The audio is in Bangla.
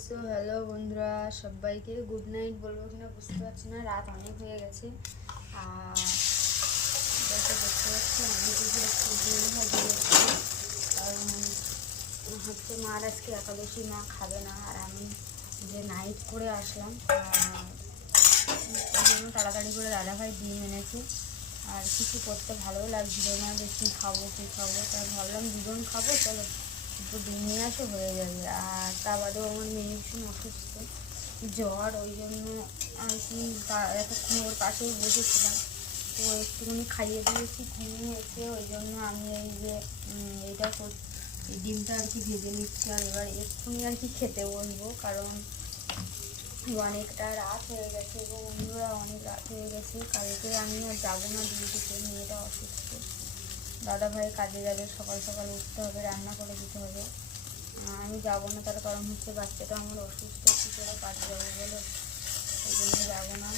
সো হ্যালো বন্ধুরা, সবাইকে গুড নাইট বলবো কিনা বুঝতে পারছি না, রাত অনেক হয়ে গেছে। আর দেখতে পাচ্ছি আমি একটু ডিম ভাজিয়েছি, কারণ হচ্ছে মার আজকে একাদশী, মা খাবে না। আর আমি যে নাইট করে আসলাম, ওই জন্য তাড়াতাড়ি করে দাদাভাই ডিম এনেছে। আর কিছু করতে ভালোও লাগছিল না যে কী খাবো তাই ভাবলাম দুজন খাবো, চলো একটু ডিম নিয়ে আসো, হয়ে যাবে। আর তা বাদেও আমার মেয়ে ভীষণ অসুস্থ, জ্বর, ওই জন্য আর কি এতক্ষণ ওর পাশেই বসেছিলাম। তো একটুখানি খাইয়ে দিয়েছি, ঘুমিয়েছে, ওই জন্য আমি এই যে এইটা এই ডিমটা আর কি ভেজে নিচ্ছি। আর এবার এক্ষুনি আর কি খেতে বসবো, কারণ অনেকটা রাত হয়ে গেছে এবং অন্যরা অনেক রাত হয়ে গেছে। কালকে আমি আর যাবো না ডিউটিতে, মেয়েটা অসুস্থ, দাদাভাই কাজে যাবে, সকাল সকাল উঠতে হবে, রান্না করে দিতে হবে। আমি যাবো না, তার কারণ হচ্ছে বাচ্চাটা আমার অসুস্থ, কী করে কাজে যাবো বলো, ওই জন্য যাবো না।